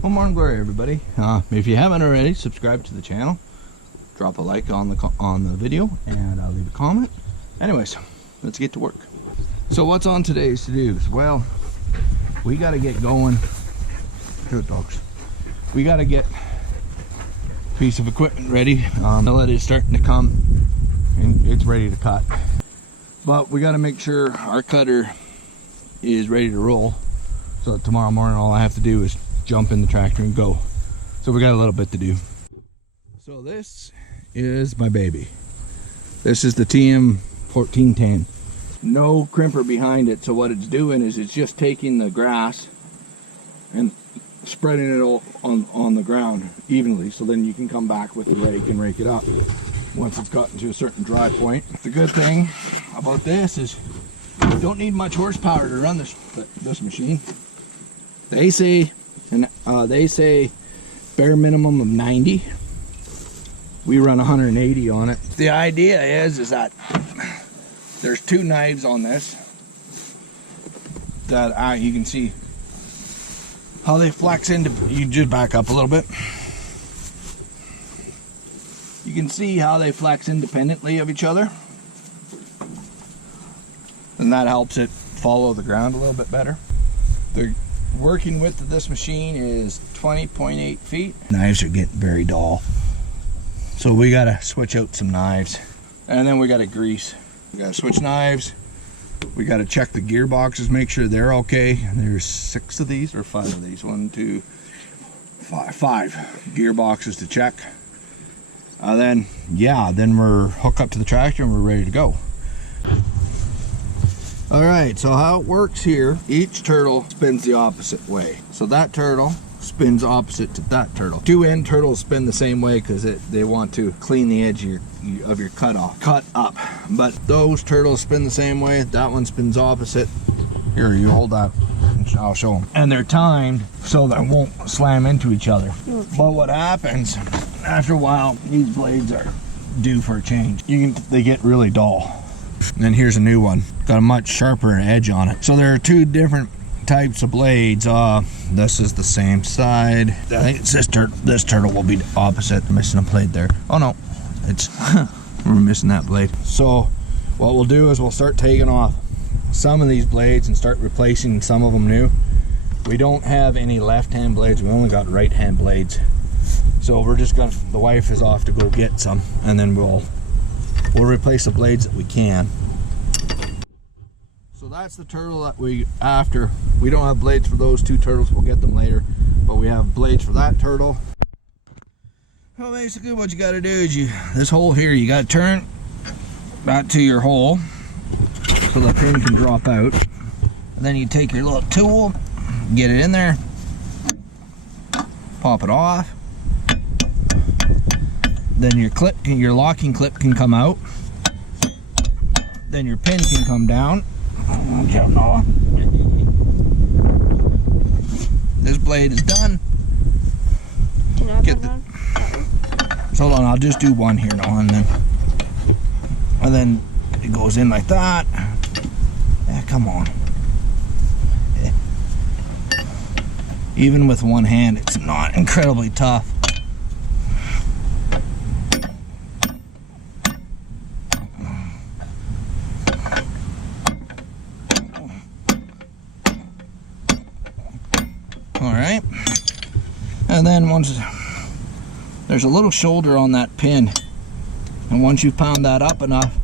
Well, morning glory, everybody. If you haven't already, subscribe to the channel, drop a like on the video, and leave a comment. Anyways, let's get to work. So what's on today's to-dos? Well, we got to get going. Good dogs. We got to get a piece of equipment ready. The let is starting to come and it's ready to cut. But we got to make sure our cutter is ready to roll, so that tomorrow morning all I have to do is jump in the tractor and go. So we got a little bit to do. So this is my baby. This is the TM 1410. No crimper behind it, so what it's doing is it's just taking the grass and spreading it all on the ground evenly, so then you can come back with the rake and rake it up once it's gotten to a certain dry point. The good thing about this is you don't need much horsepower to run this machine. They say bare minimum of 90. We run 180 on it. The idea is that there's two knives on this that you can see how they flex into. You just back up a little bit. You can see how they flex independently of each other, and that helps it follow the ground a little bit better. The working width of this machine is 20.8 feet. Knives are getting very dull, so we gotta switch out some knives, and then we gotta grease. We gotta switch knives. We gotta check the gearboxes, make sure they're okay. There's 6 of these or 5 of these. 1, 2, 5. 5 gearboxes to check. Then we're hooked up to the tractor and we're ready to go. Alright, so how it works here, each turtle spins the opposite way. So that turtle spins opposite to that turtle. 2 end turtles spin the same way because they want to clean the edge of your cut up. But those turtles spin the same way. That one spins opposite. Here, you hold that. I'll show them. And they're timed so they won't slam into each other. But what happens after a while, these blades are due for a change. They get really dull. And then here's a new one. Got a much sharper edge on it. So there are 2 different types of blades. This is the same side. I think it's this turtle will be opposite. I'm missing a blade there. Oh no, we're missing that blade. So what we'll do is we'll start taking off some of these blades and start replacing some of them new. We don't have any left-hand blades. We only got right-hand blades. So we're just gonna. The wife is off to go get some, and then we'll replace the blades that we can. So that's the turtle that we don't have blades for those 2 turtles. We'll get them later, but we have blades for that turtle. Well, basically what you got to do is this hole here, you got to turn that to your hole so the pin can drop out, and then you take your little tool, get it in there, pop it off. Then your locking clip can come out. Then your pin can come down. This blade is done. So hold on, I'll just do one here now, and then it goes in like that. Yeah, come on. Yeah. Even with one hand, it's not incredibly tough. Alright, and then once there's a little shoulder on that pin, and once you pound that up enough,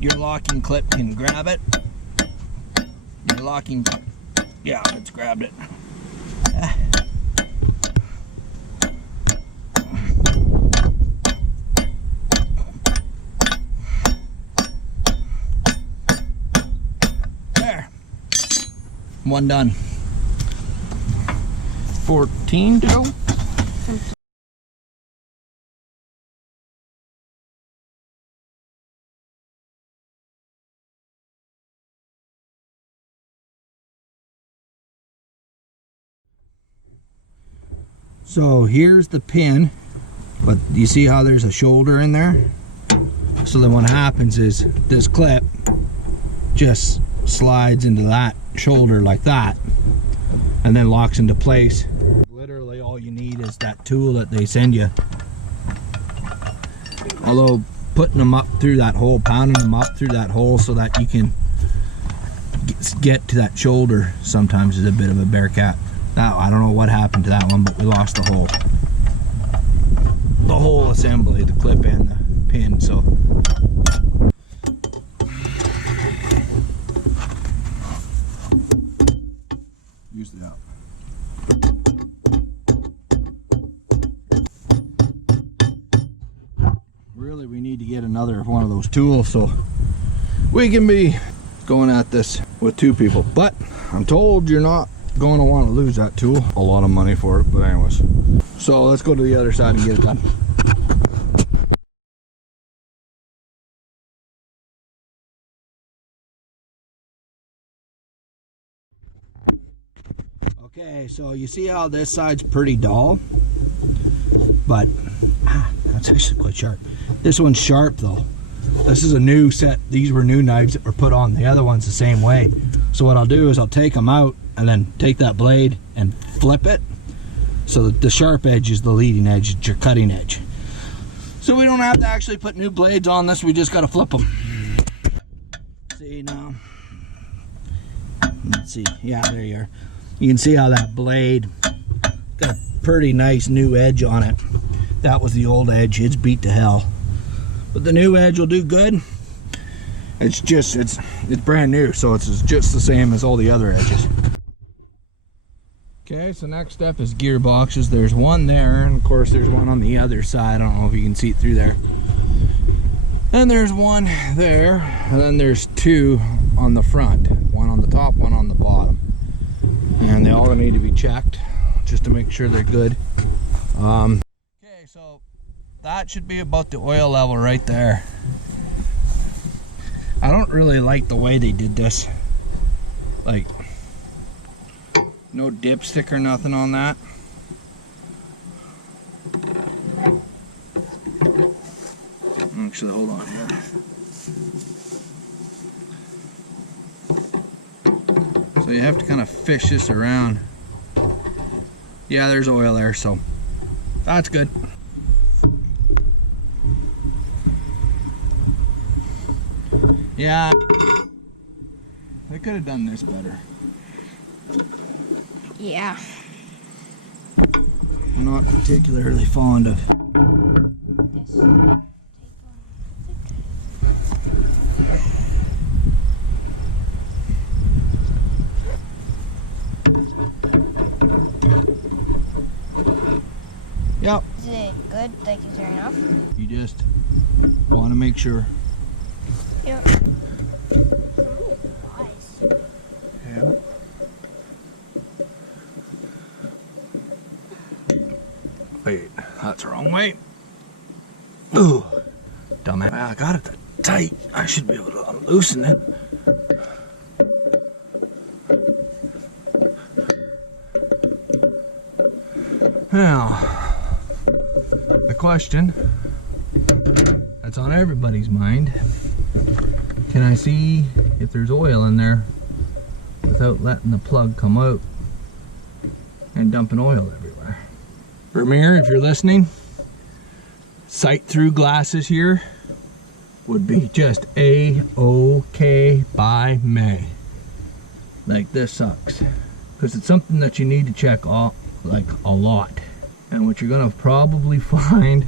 your locking clip can grab it. Yeah, it's grabbed it. There, one done. 14 to go. So here's the pin, but you see how there's a shoulder in there? So then what happens is this clip just slides into that shoulder like that, and then locks into place. is that tool that they send you. Although putting them up through that hole, pounding them up through that hole so that you can get to that shoulder sometimes is a bit of a bear cat. Now I don't know what happened to that one, but we lost the whole assembly, the clip and the pin. So use it up. Really, we need to get another one of those tools so we can be going at this with two people. But I'm told you're not going to want to lose that tool. A lot of money for it, but anyways. So let's go to the other side and get it done. Okay, so you see how this side's pretty dull, but that's actually quite sharp. This one's sharp though. This is a new set. These were new knives that were put on. The other one's the same way. So what I'll do is I'll take them out and then take that blade and flip it so that the sharp edge is the leading edge, it's your cutting edge. So we don't have to actually put new blades on this, we just got to flip them. See now? Let's see. Yeah, there you are. You can see how that blade got a pretty nice new edge on it. That was the old edge. It's beat to hell. But the new edge will do good. It's just, it's brand new, so it's just the same as all the other edges. Okay, so next step is gearboxes. There's one there, and of course there's one on the other side. I don't know if you can see it through there. And there's one there, and then there's two on the front. One on the top, one on the bottom. And they all need to be checked just to make sure they're good. Okay, so that should be about the oil level right there. I don't really like the way they did this. Like, no dipstick or nothing on that. Actually, hold on here. So you have to kind of fish this around. Yeah, there's oil there, so that's good. Yeah, they could have done this better. Yeah. I'm not particularly fond of This. Yep. Is it good? Like, is there enough? You just want to make sure. Yep. Yeah. Wait, that's the wrong way. Ooh, dumbass. I got it tight. I should be able to loosen it. Now, the question that's on everybody's mind, can I see if there's oil in there without letting the plug come out and dumping oil everywhere? Vermeer, if you're listening, sight through glasses here would be just A-OK by me. Like, this sucks. Because it's something that you need to check off, like, a lot. And what you're gonna probably find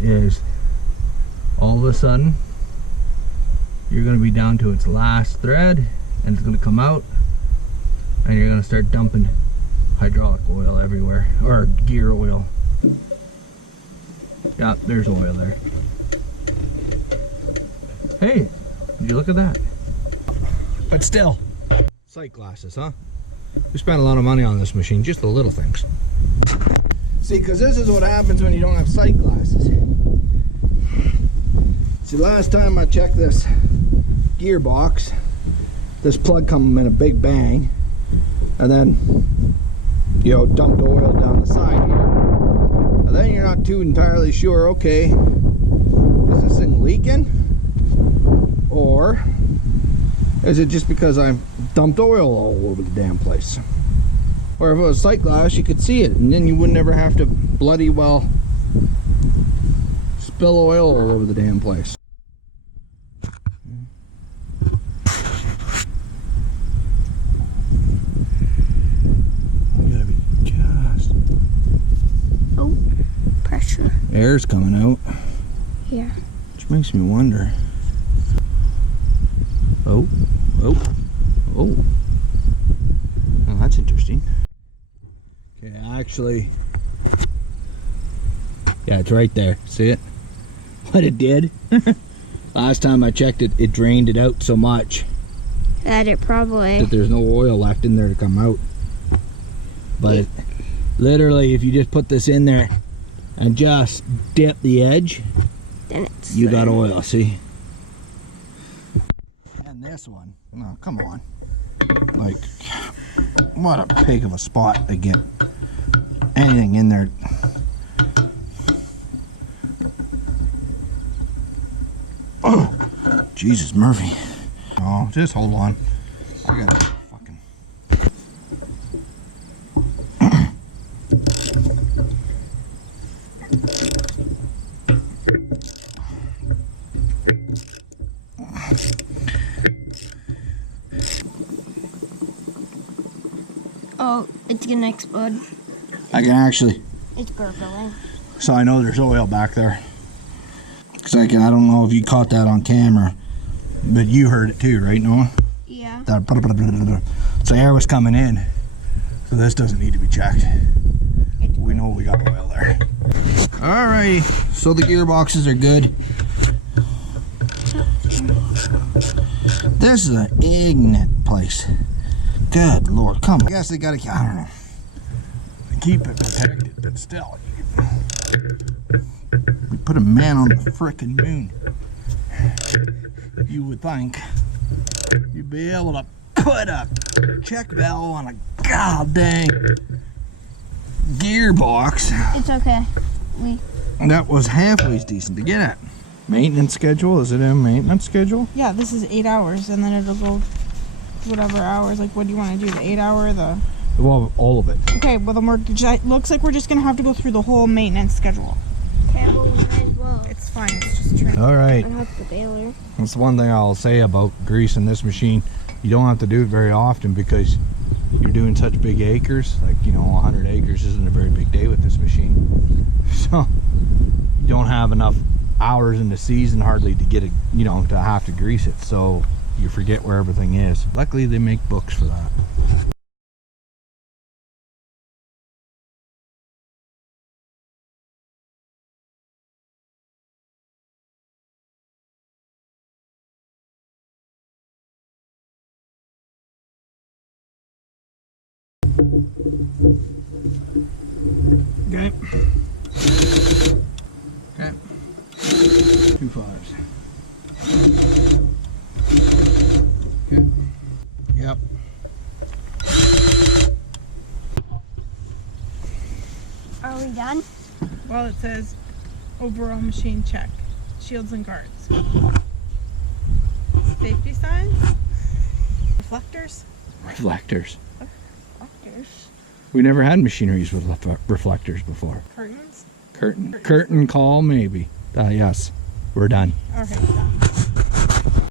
is all of a sudden you're gonna be down to its last thread and it's gonna come out and you're gonna start dumping hydraulic oil everywhere, or gear oil. Yeah, there's oil there. Hey, did you look at that? But still, sight glasses, huh? We spent a lot of money on this machine, just the little things. See, because this is what happens when you don't have sight glasses. See, last time I checked this gearbox, this plug come in a big bang, and then, you know, dumped oil down the side here. And then you're not too entirely sure, okay, is this thing leaking? Or is it just because I dumped oil all over the damn place? Or if it was sight glass, you could see it, and then you would never have to bloody well spill oil all over the damn place. You gotta be just... Oh, pressure. Air's coming out. Yeah. Which makes me wonder. Oh, oh, oh. Oh, that's interesting. Okay, actually, yeah, it's right there. See it? What it did? Last time I checked it, it drained it out so much That it probably. that there's no oil left in there to come out. But it, literally, if you just put this in there and just dip the edge, Then it's. you got oil, see? And this one, no, come on. Like, what a pig of a spot to get anything in there. Oh, Jesus, Murphy. Oh, just hold on. I gotta fucking... Oh, it's gonna explode. I can actually... It's gurgling. So I know there's oil back there. Cause I don't know if you caught that on camera, but you heard it too, right, Noah? Yeah. That blah, blah, blah, blah, blah. So air was coming in, so this doesn't need to be checked. We know we got oil there. Alrighty, so the gearboxes are good. This is an ignorant place. Good Lord, come on. I guess they gotta, I don't know, keep it protected, but still, we put a man on the frickin' moon. You would think you'd be able to put a check valve on a goddamn gearbox. It's okay. That was halfway decent to get at. Maintenance schedule? Is it in maintenance schedule? Yeah, this is 8 hours, and then it'll go whatever hours. Like, what do you want to do? The 8 hour, the... Well, all of it. Okay, well then looks like we're just gonna have to go through the whole maintenance schedule. Okay, well, we might as well. It's fine. It's just training. All right. I have the baler. That's one thing I'll say about greasing this machine. You don't have to do it very often because you're doing such big acres. Like, you know, 100 acres isn't a very big day with this machine. So you don't have enough hours in the season hardly to get it, you know, to have to grease it. So you forget where everything is. Luckily they make books for that. Okay. Okay. 2 5s. Okay. Yep. Are we done? Well, it says overall machine check, shields and guards, safety signs, reflectors. Reflectors. Reflectors. We never had machineries with reflectors before. Curtains. Curtain call maybe. Yes. We're done. Okay. Done.